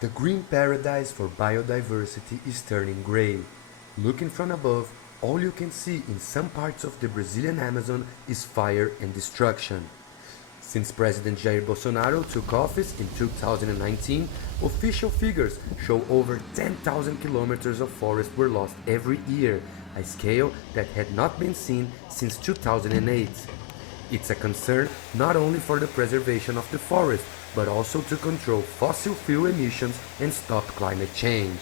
The green paradise for biodiversity is turning gray. Looking from above, all you can see in some parts of the Brazilian Amazon is fire and destruction. Since President Jair Bolsonaro took office in 2019, official figures show over 10,000 kilometers of forest were lost every year, a scale that had not been seen since 2008. It's a concern not only for the preservation of the forest, but also to control fossil fuel emissions and stop climate change.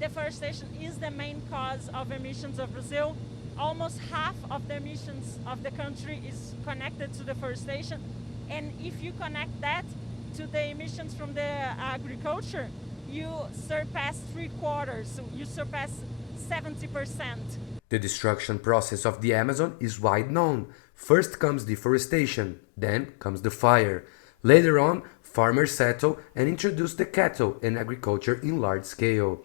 Deforestation is the main cause of emissions of Brazil. Almost half of the emissions of the country is connected to deforestation. And if you connect that to the emissions from the agriculture, you surpass 3/4, so you surpass 70%. The destruction process of the Amazon is wide known. First comes deforestation, then comes the fire. Later on, farmers settle and introduce the cattle and agriculture in large scale.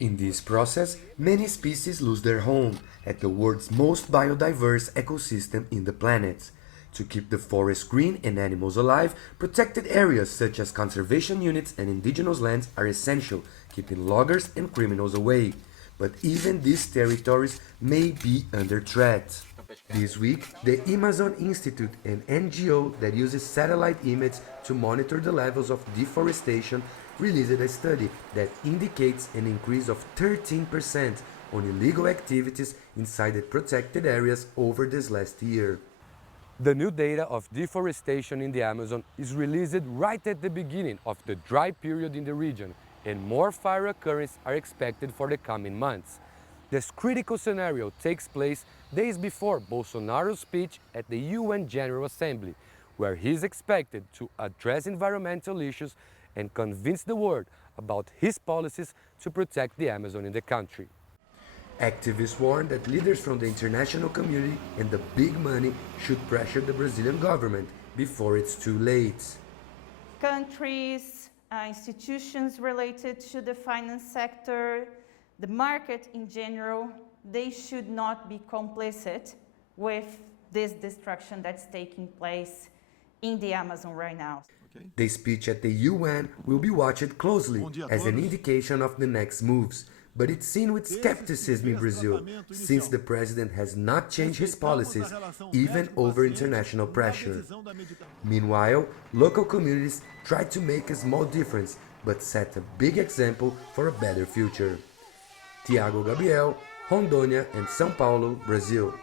In this process, many species lose their home at the world's most biodiverse ecosystem in the planet. To keep the forest green and animals alive, protected areas such as conservation units and indigenous lands are essential, keeping loggers and criminals away. But even these territories may be under threat. This week, the Amazon Institute, an NGO that uses satellite images to monitor the levels of deforestation, released a study that indicates an increase of 13% on illegal activities inside the protected areas over this last year. The new data of deforestation in the Amazon is released right at the beginning of the dry period in the region, and more fire occurrences are expected for the coming months. This critical scenario takes place days before Bolsonaro's speech at the UN General Assembly, where he is expected to address environmental issues and convince the world about his policies to protect the Amazon in the country. Activists warn that leaders from the international community and the big money should pressure the Brazilian government before it's too late. Countries, institutions related to the finance sector, the market in general, they should not be complicit with this destruction that's taking place in the Amazon right now. The speech at the UN will be watched closely as an indication of the next moves, but it's seen with skepticism in Brazil, since the president has not changed his policies, even over international pressure. Meanwhile, local communities try to make a small difference, but set a big example for a better future. Tiago Gabriel, Rondônia and São Paulo, Brazil.